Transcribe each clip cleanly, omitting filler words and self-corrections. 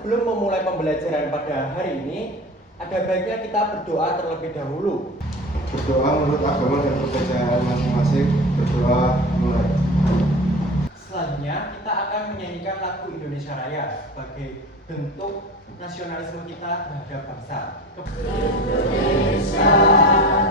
sebelum memulai pembelajaran pada hari ini, ada baiknya kita berdoa terlebih dahulu. Berdoa menurut agama dan kepercayaan masing-masing. Berdoa mulai. Selanjutnya kita akan menyanyikan lagu Indonesia Raya sebagai bentuk nasionalisme kita terhadap bangsa. Indonesia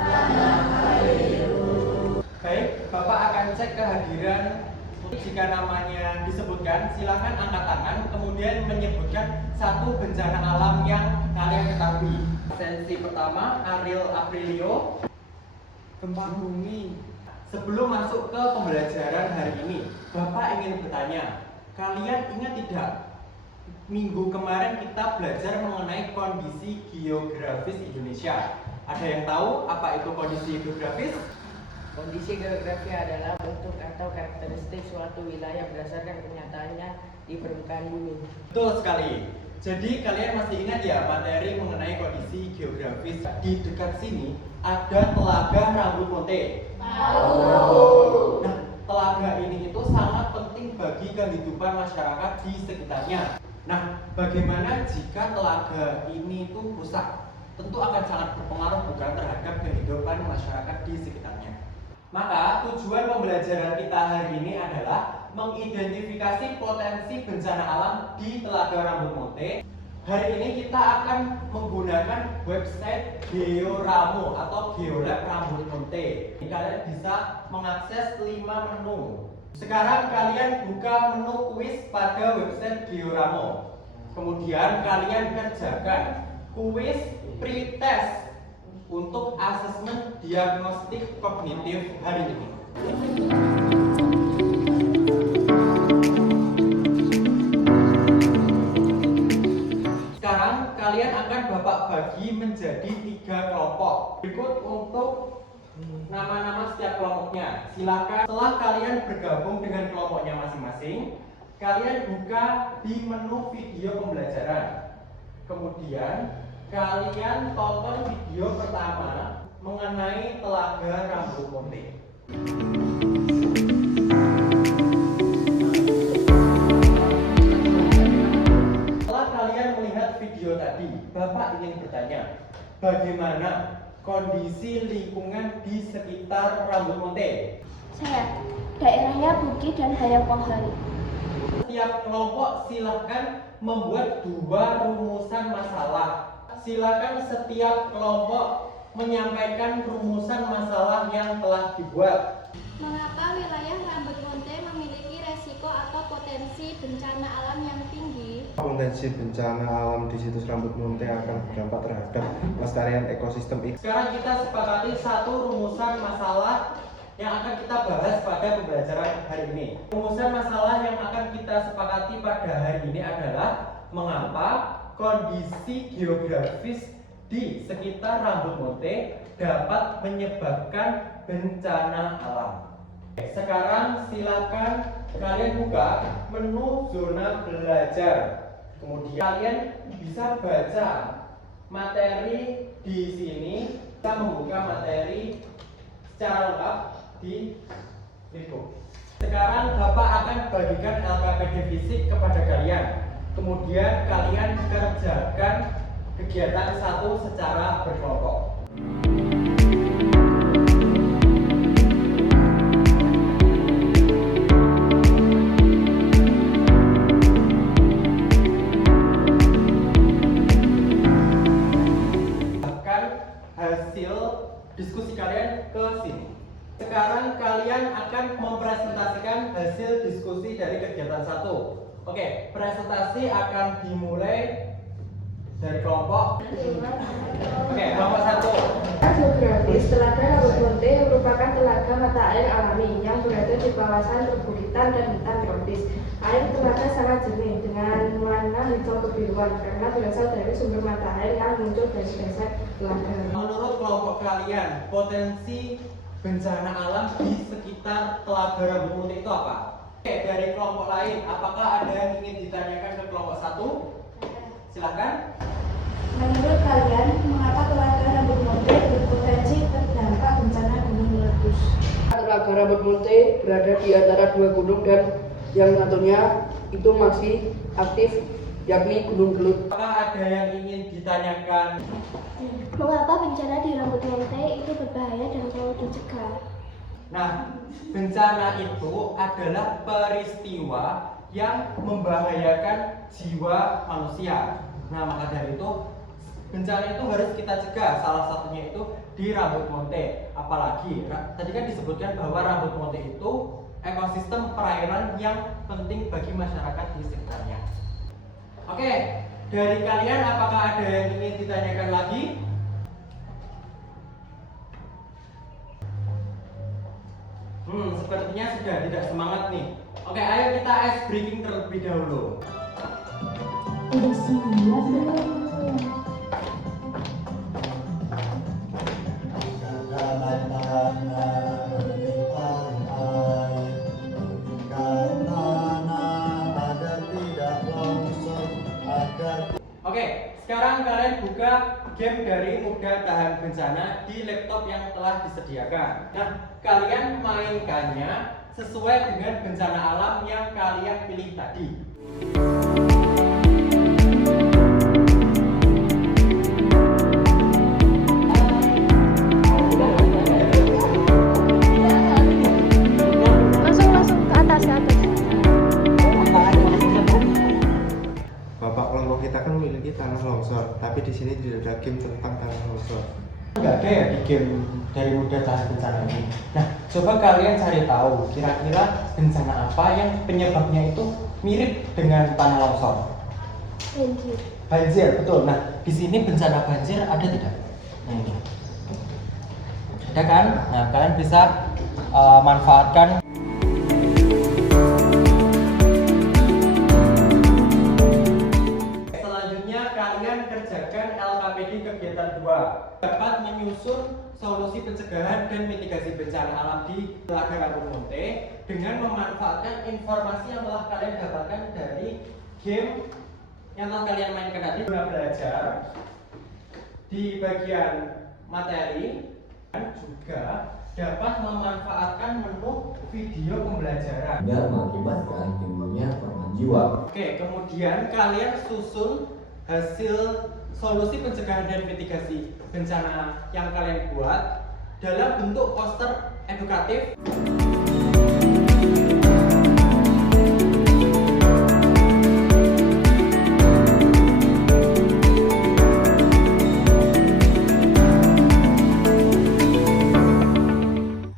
tanah airku. Baik, Bapak akan cek kehadiran. Jika namanya disebutkan, silakan angkat tangan, kemudian menyebutkan satu bencana alam yang kalian ketahui. Sesi pertama, Ariel Aprilio, gempa bumi. Sebelum masuk ke pembelajaran hari ini, Bapak ingin bertanya, kalian ingat tidak? Minggu kemarin kita belajar mengenai kondisi geografis Indonesia. Ada yang tahu apa itu kondisi geografis? Kondisi geografi adalah bentuk atau karakteristik suatu wilayah berdasarkan kenyataannya di permukaan bumi. Betul sekali. Jadi kalian masih ingat ya materi mengenai kondisi geografis? Di dekat sini ada telaga Rambut Monte. Tahu. Nah, telaga ini itu sangat penting bagi kehidupan masyarakat di sekitarnya. Nah, bagaimana jika telaga ini itu rusak? Tentu akan sangat berpengaruh bukan terhadap kehidupan masyarakat di sekitarnya. Maka tujuan pembelajaran kita hari ini adalah mengidentifikasi potensi bencana alam di Telaga Rambut Monte. Hari ini kita akan menggunakan website Georamo atau Geolab Rambut Monte. Kalian bisa mengakses 5 menu. Sekarang kalian buka menu kuis pada website Georamo. Kemudian kalian kerjakan kuis pretest untuk asesmen diagnostik kognitif hari ini. Sekarang kalian akan Bapak bagi menjadi 3 kelompok. Berikut untuk nama-nama setiap kelompoknya. Silakan setelah kalian bergabung dengan kelompoknya masing-masing, kalian buka di menu video pembelajaran. Kemudian kalian tonton video pertama mengenai Telaga Rambut Monte. Setelah kalian melihat video tadi, Bapak ingin bertanya, bagaimana kondisi lingkungan di sekitar Rambut Monte? Saya, daerahnya bukit dan banyak pohon. Setiap kelompok silahkan membuat 2 rumusan masalah. Silakan setiap kelompok menyampaikan rumusan masalah yang telah dibuat. Mengapa wilayah Rambut Monte memiliki resiko atau potensi bencana alam yang tinggi? Potensi bencana alam di situs Rambut Monte akan berdampak terhadap kelestarian ekosistem. Sekarang kita sepakati 1 rumusan masalah yang akan kita bahas pada pembelajaran hari ini. Rumusan masalah yang akan kita sepakati pada hari ini adalah mengapa kondisi geografis di sekitar Rambut Monte dapat menyebabkan bencana alam. Sekarang silakan kalian buka menu zona belajar. Kemudian kalian bisa baca materi di sini. Kita membuka materi secara lengkap di Lipo. Sekarang Bapak akan bagikan LKPD fisik kepada kalian. Kemudian kalian kerjakan kegiatan 1 secara berkelompok. Bahkan hasil diskusi kalian ke sini. Sekarang kalian akan mempresentasikan hasil diskusi dari kegiatan 1. Oke, presentasi akan dimulai dari kelompok. Oke, kelompok 1. Geografis, Telaga Rambut Monte merupakan telaga mata air alami yang berada di kawasan perbukitan dan hutan tropis. Air telaga sangat jernih dengan warna hijau kebiruan karena berasal dari sumber mata air yang muncul dari dasar telaga. Menurut kelompok kalian, potensi bencana alam di sekitar Telaga Rambut Monte itu apa? Oke, dari kelompok lain, apakah ada yang ingin ditanyakan ke kelompok 1? Silakan. Menurut kalian, mengapa Telaga Rambut Monte berpotensi terdampak bencana gunung meletus? Telaga Rambut Monte berada di antara 2 gunung dan yang satunya itu masih aktif yakni Gunung Gelut. Apakah ada yang ingin ditanyakan? Mengapa bencana di rambut monte itu berbahaya dan perlu dicegah? Nah, bencana itu adalah peristiwa yang membahayakan jiwa manusia. Nah, maka dari itu bencana itu harus kita cegah. Salah satunya itu di rambut monte. Apalagi tadi kan disebutkan bahwa rambut monte itu ekosistem perairan yang penting bagi masyarakat di sekitarnya. Oke, dari kalian apakah ada yang ingin ditanyakan lagi? Sepertinya sudah tidak semangat nih. Oke, ayo kita ice breaking terlebih dahulu. Udah siap belum? Oke, sekarang kalian buka game dari Mudah Tahan Bencana di laptop yang telah disediakan. Nah, kalian mainkannya sesuai dengan bencana alam yang kalian pilih tadi. Langsung ke atas. Bapak kelompok kita kan memiliki tanah longsor, tapi di sini tidak ada game tentang tanah longsor. Nggak ada ya di game dari Mudah Tahan Bencana ini. Nah, coba kalian cari tahu kira-kira bencana apa yang penyebabnya itu mirip dengan tanah longsor. Banjir. Banjir, betul. Nah, di sini bencana banjir ada tidak? Nah, ini. Ada kan? Nah, kalian bisa manfaatkan. Selanjutnya kalian kerjakan LKPD kegiatan 2. Dapat menyusun solusi pencegahan dan mitigasi bencana alam di Telaga Rambut Monte dengan memanfaatkan informasi yang telah kalian dapatkan dari game yang telah kalian mainkan tadi. Belajar di bagian materi dan juga dapat memanfaatkan menu video pembelajaran dan mengakibatkan timbulnya korban jiwa. Oke, kemudian kalian susun hasil solusi pencegahan dan mitigasi bencana yang kalian buat dalam bentuk poster edukatif.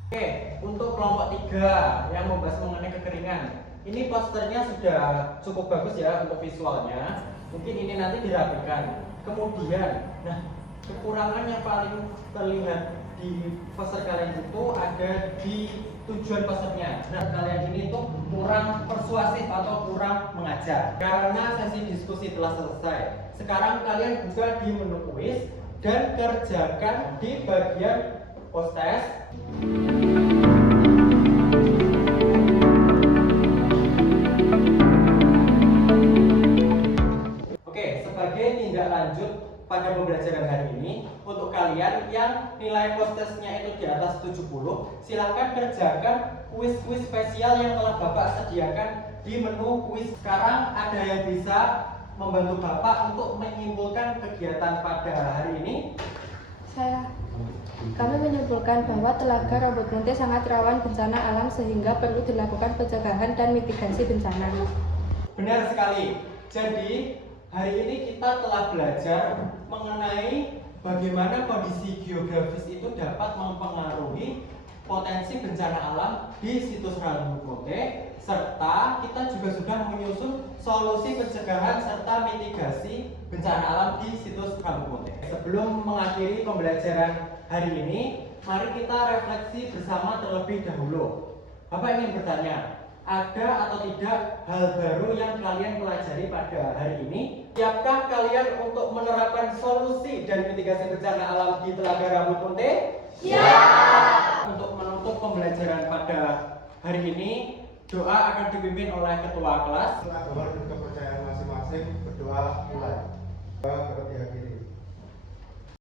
Oke, untuk kelompok 3 yang membahas mengenai kekeringan. Ini posternya sudah cukup bagus ya untuk visualnya. Mungkin ini nanti dirapikan. Kemudian, nah, kekurangan yang paling terlihat di poster kalian itu ada di tujuan posternya. Nah, kalian ini tuh kurang persuasif atau kurang mengajar. Karena sesi diskusi telah selesai. Sekarang kalian buka di menu kuis dan kerjakan di bagian post test. Sebagai tindak lanjut pada pembelajaran hari ini, untuk kalian yang nilai post-testnya itu di atas 70, silakan kerjakan kuis-kuis spesial yang telah Bapak sediakan di menu kuis. Sekarang ada yang bisa membantu Bapak untuk menyimpulkan kegiatan pada hari ini? Kami menyimpulkan bahwa Telaga Rambut Monte sangat rawan bencana alam sehingga perlu dilakukan pencegahan dan mitigasi bencana. Benar sekali. Jadi hari ini kita telah belajar mengenai bagaimana kondisi geografis itu dapat mempengaruhi potensi bencana alam di situs Rambut Monte, serta kita juga sudah menyusun solusi pencegahan serta mitigasi bencana alam di situs Rambut Monte. Sebelum mengakhiri pembelajaran hari ini, mari kita refleksi bersama terlebih dahulu. Bapak ingin bertanya, ada atau tidak hal baru yang kalian pelajari pada hari ini? Siapkah kalian untuk menerapkan solusi dan mitigasi bencana alam di Telaga Rambut Monte? Siap! Untuk menutup pembelajaran pada hari ini, doa akan dipimpin oleh ketua kelas. Setelah kepercayaan masing-masing, berdoa mulai. Doa kepada diri.